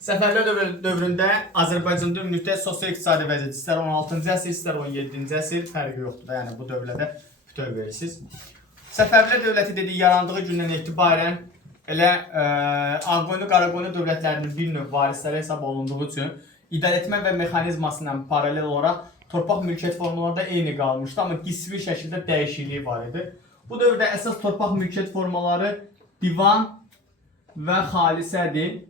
Səfəvilər dövründə Azərbaycanda ümumilikdə sosial-iqtisadi vəziyyət istər 16-cı əsr, istər 17-ci əsr fərqi yoxdur da, yəni bu dövrlərdə bütöv verirsiniz. Səfəvilər dövləti dediyi yarandığı gündən etibarən elə Ağqoyunlu, Qaraqoyunlu dövlətlərinin bir növ varisləri hesab olunduğu üçün idarəetmə və mexanizmasından paralel olaraq torpaq mülkiyyət formaları da eyni qalmışdı, amma qismi şəkildə dəyişikliyi var idi. Bu dövrdə əsas torpaq mülkiyyət formaları divan və xalisədir.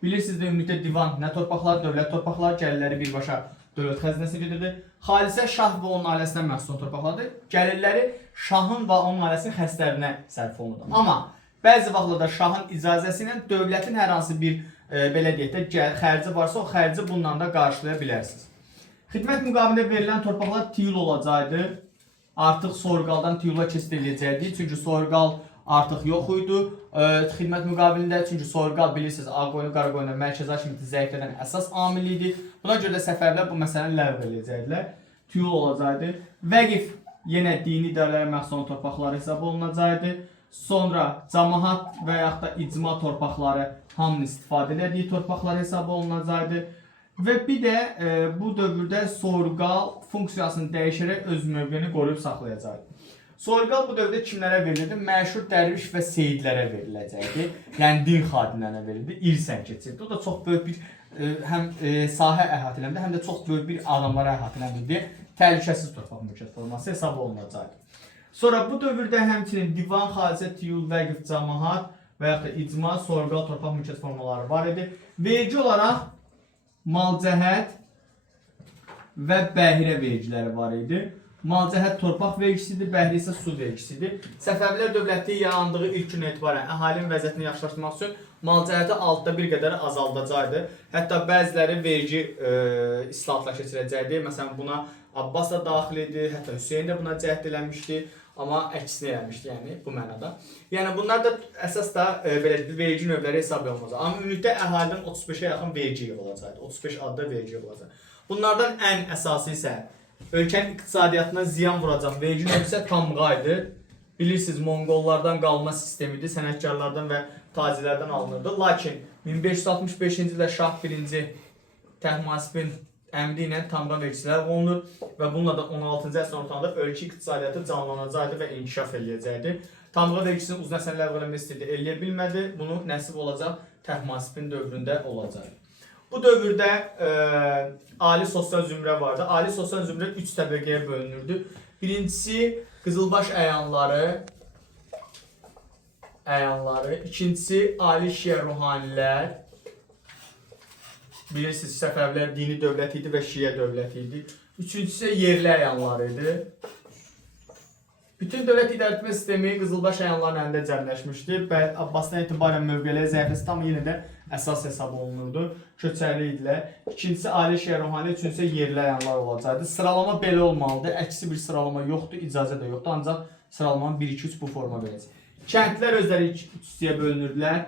Bilirsiniz də ümumilikdə divan nə torpaqlar, dövlət torpaqları, gəlirləri birbaşa dövlət xəzinəsinə gedirdi. Xalisə şah və onun ailəsinə məxsus torpaqlardır. Gəlirləri şahın və onun ailəsinin xəstələrinə sərf olunur. Amma bəzi vaxtlarda şahın icazəsi ilə dövlətin hər hansı bir belə deyək də xərci varsa, o xərci bununla da qarşılaya bilərsiniz. Xidmət müqabilində verilən torpaqlar tiyul olacaqdı. Artıq soyurqaldan tiyula keçid ediləcəkdi. Çünki soyurqal artıq yox idi. Xidmət müqabilində, çünki soyurqal bilirsiniz, Ağqoyunlu, Qaraqoyunlu mərkəzi hakimiyyəti zəiflədən əsas amil idi. Buna görə də Səfəvilər bu məsələni ləğv edəcəkdilər. Tiyul olacaqdı. Vəqif yenə dini idarələrə məxsus olan torpaqlar hesab olunacaqdı. Sonra cəmaət və yaxud da icma torpaqları hamının istifadə etdiyi torpaqlar hesab olunacaqdı. Və bir də bu dövrdə soyurqal funksiyasını dəyişərək öz mövqeyini qoruyub saxlayacaqdı. Soyurqal bu dövrdə kimlərə verilirdi? Məşhur dərviş və seyidlərə veriləcəkdi. Yəni din xadimlərinə verildi, irsən keçirdi. O da çox böyük bir həm sahə əhatə eləndi, həm də çox böyük bir adamlara əhatə eləndi. Təhlükəsiz torpaq mülkiyyət forması hesab olunacaqdı. Sonra bu dövrdə həmçinin divan, xalisə, tiyul, vəqif, cəmaət və yaxud da icma, soyurqal torpaq mülkiyyət formaları var idi. Vergi olaraq malcəhət və bəhirə vergiləri var idi. Malcəhət torpaq vergisidir, bəhri isə su vergisidir. Səfəvilər dövləti yarandığı ilk gün etibarən əhalinin vəziyyətini yaxşılaşdırmaq üçün malcəhəti altta bir qədər azaldacaqdı. Hətta bəziləri vergi islahatla keçirəcəkdi. Məsələn, buna Abbas da daxil idi, hətta Hüseyn də buna cəhd eləmişdi. Amma əksini eləmişdi, yəni bu mənada. Yəni bunlar da əsas da belə vergi növləri hesab olunacaq. Amma ümumilikdə əhalidən 35-ə yaxın vergi yığılacaqdı. 35 adda vergi yığılacaq. Bunlardan ən əsası isə ölkənin iqtisadiyyatına ziyan vuracaq vergi növü isə tamğa idi. Bilirsiniz, Monqollardan qalma sistemidir, sənətkarlardan və tacirlərdən alınırdı. Lakin 1565-ci ildə Şah 1-ci Təhmasibin əmri ilə tamğa vergisilər olunur və bununla da 16-cı əsrin ortasında ölkə iqtisadiyyatı canlanacaqdı və inkişaf eləyəcəkdi. Tamğa vergisini uzun əsrlər ləğv eləmək istəyirdi, eləyə bilmədi. Bunu nəsib olacaq Təhmasibin dövründə olacaq. Bu dövrdə ali sosial zümrə vardı. Ali sosial zümrə 3 təbəqəyə bölünürdü. Birincisi qızılbaş əyanları, ikincisi ali şiə ruhanilər. Bilirsiniz, Səfəvilər dini dövlət idi və şiə dövlət idi. Üçüncüsü yerli əyanlar idi. Bütün dövlət idarəetmə sistemi qızılbaş əyanların əlində cəmləşmişdi. Abbasdan etibarən mövqeləri zəifləsi tam yenə də əsas hesab olunurdu. Köçərli idilər. İkincisi ali şiə ruhani, üçüncüsü yerli əyanlar olacaqdı. Sıralama belə olmalıdır. Əksi bir sıralama yoxdur, icazə də yoxdur. Ancaq sıralamanın 1-2-3 bu forma verəcək. Kəndlər özləri üç hissəyə bölünürdülər.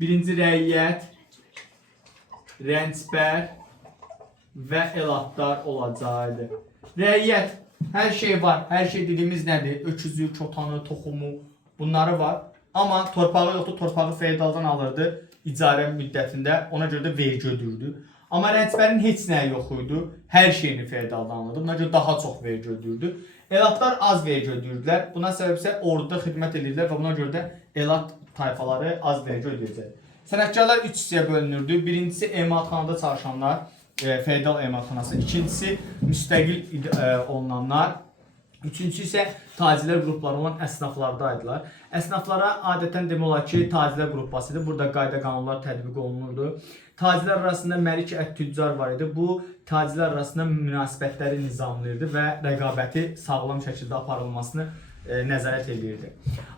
Birinci rəiyyət, rəncbər və elatlar olacaqdı. Rəiyyət, hər şey var. Hər şey dediyimiz nədir? Öküzü, kotanı, toxumu, bunları var. Amma torpağı yoxdur, torpağı feodaldan alırdı icarə müddətində. Ona görə də vergi ödürdü. Amma rəncbərin heç nəyi yox idi. Hər şeyini feodaldan alırdı. Buna görə daha çox vergi ödürdü. Elatlar az vergi ödürdülər. Buna səbəb isə orduda xidmət edirlər və buna görə də elat tayfaları az vergi ödəyəcək. Sənətkarlar 3 hissəyə bölünürdü. Birincisi emalatxanada çalışanlar, feodal emalatxanası. İkincisi müstəqil olunanlar. Üçüncüsü isə tacirlər qrupları olan əsnaflardaydılar. Əsnaflara adətən demək olar ki, tacirlər qrupasıdır. Burada qayda qanunlar tətbiq olunurdu. Tacirlər arasında məlik tüccar var idi. Bu tacirlər arasında münasibətləri nizamlayırdı və rəqabəti sağlam şəkildə aparılmasını nəzarət edirdi.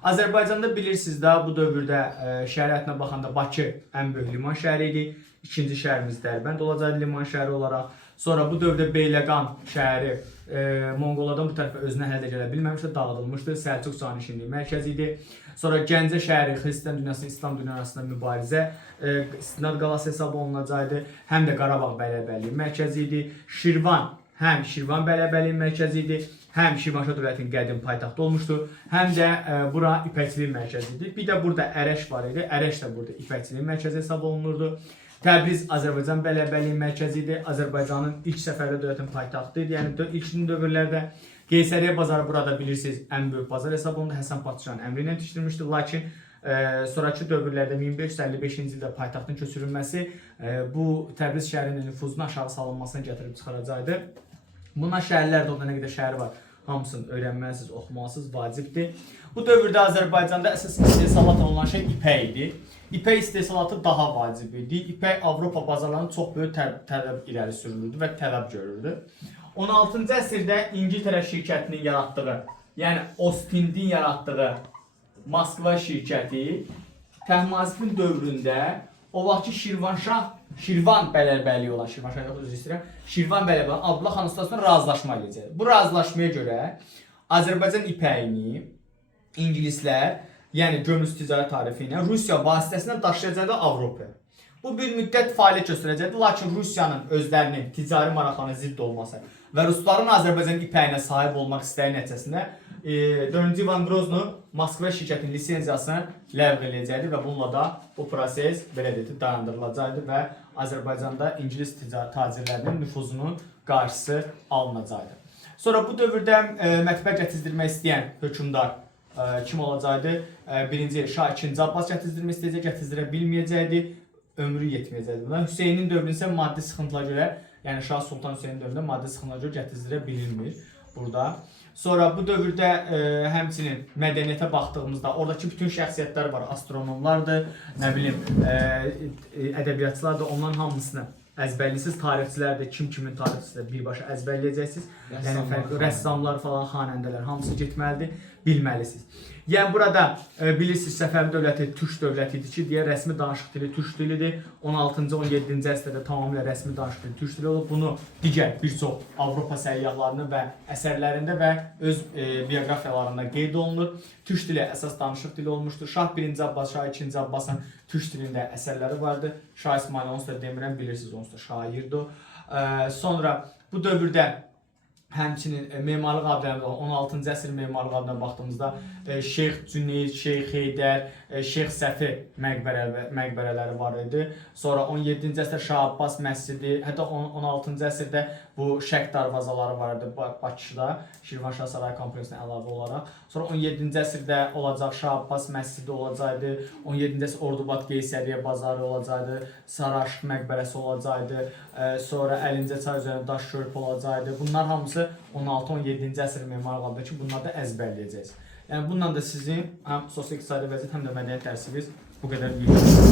Azərbaycanda bilirsiniz də bu dövrdə şəhəriyyətinə baxanda Bakı ən böyük liman şəhəri idi. İkinci şəhərimiz Dərbənd olacaq liman şəhəri olaraq. Sonra bu dövrdə Beyləqan şəhəri Monqollardan bu tərəfə özünə həll gələ bilməmişdi, dağıdılmışdı. Səlcuq canişinliyi mərkəzi idi. Sonra Gəncə şəhəri xristian dünyası, İslam dünyası arasında mübarizə istinad qalası hesab olunacaqdı. Həm də Qarabağ bəylərbəyliyi mərkəzi idi. Şirvan həm Şirvan bələbəliyin mərkəzi idi, həm Şirvanşah dövlətinin qədim paytaxtı olmuşdur, həm də bura ipəkçilik mərkəzi idi. Bir də burada Ərəş var idi. Ərəş də burada ipəkçilik mərkəzi hesab olunurdu. Təbriz Azərbaycan bələbəliyinin mərkəzi idi. Azərbaycanın ilk səfərdə dövlətin paytaxtı idi. Yəni ilk dövrlərdə Qeysəriyyə bazarı burada bilirsiniz ən böyük bazar hesab olundu. Həsən Padşahın əmri ilə tikilmişdi. Lakin sonrakı dövrlərdə 1555-ci ildə paytaxtın köçürülməsi bu Təbriz şəhərinin nüfuzunun aşağı salınmasına gətirib çıxaracaqdı. Buna şəhərlərdə orada nə qədər şəhər var, hamısını öyrənməlisiniz, oxumalısınız, vacibdir. Bu dövrdə Azərbaycanda əsas istehsalat olunan şey ipək idi. İpək istehsalatı daha vacib idi. İpək Avropa bazarlarının çox böyük tələb irəli sürülürdü və tələb görürdü. 16-cı əsrdə İngiltərə şirkətinin yaratdığı, yəni Ostindin yaratdığı Moskva şirkəti Təhmasibin dövründə o vaxtki Şirvan bələbəliyi olan Şirvan bələbəliyi Abdullah xan ustasına razılaşma edəcək. Bu razılaşmaya görə Azərbaycan ipəyini ingilislər, yəni gömrük ticarət tarifi ilə Rusiya vasitəsilə daşıyacaqdı Avropaya. Bu bir müddət fəaliyyət göstərəcəkdi, lakin Rusiyanın özlərinin ticari maraqlarına zidd olması və rusların Azərbaycan ipəyinə sahib olmaq istəyi nəticəsində 4-cü İvan Grozny Moskva şirkətinin lisenziyasını ləğv edəcəkdi və bununla da bu proses belə deyək dayandırılacaqdı və Azərbaycanda ingilis tacirlərinin nüfuzunun qarşısı alınacaqdı. Sonra bu dövrdə mətbə gətizdirmək istəyən hökmdar kim olacaqdı? Birinci Şah II Abbas gətizdirmək istəyəcək, gətizdirə bilməyəcəkdi, ömrü yetməyəcəkdi. Buna Hüseynin dövründə isə maddi sıxıntılara görə, yəni Şah Sultan Hüseynin dövründə maddi sıxıntılara görə gətizdirə bilinmir burada. Sonra bu dövrdə həmçinin mədəniyyətə baxdığımızda oradakı bütün şəxsiyyətlər var, astronomlardır, nə bilim, ədəbiyyatçılardır, onların hamısını əzbərlisiz, tarixçilərdir, kimin tarixçisidir birbaşa əzbərləyəcəksiniz. Yəni rəssamlar falan, xanəndələr hamısı getməlidir, bilməlisiniz. Yəni burada bilirsiniz Səfəvi dövləti türk dövləti idi ki, deyə rəsmi danışıq dili türk dilidir. 16-cı 17-ci əsrdə tamamilə rəsmi danışıq dili türk dili olub. Bunu digər bir çox Avropa səyyahlarının və əsərlərində və öz bioqrafiyalarında qeyd olunur. Türk dili əsas danışıq dili olmuşdur. Şah 1-ci Abbas, Şah 2-ci Abbasın türk dilində əsərləri vardı. Şah İsmail onsuz da demirəm, bilirsiniz onsuz da şairdir. Sonra bu dövrdə həmçinin memarlıq abidələrində 16-cı əsr memarlıq abidələrine baxdığımızda Şeyx Cüneyd, Şeyx Heydər, Şeyx Səfi məqbərələri var idi. Sonra 17-ci əsrdə Şah Abbas məscidi, hətta 16-cı əsrdə bu Şərq darvazaları var idi Bakıda, Şirvanşah Saray kompleksinə əlavə olaraq. Sonra 17-ci əsrdə olacaq Şah Abbas məscidi olacaqdı, 17-ci əsr Ordubad Qeysəriyyə bazarı olacaqdı, Saraşıq məqbərəsi olacaqdı, sonra Əlincə çay üzərində daş körpü olacaqdı. Bunlar hamısı 16-17-ci əsr memarlıq abidələri ki, bunları da əzbərləyəcəksiniz. Yəni bununla da sizin həm sosial-iqtisadi vəziyyət, həm də mədəniyyət dərsiniz bu qədər büyük.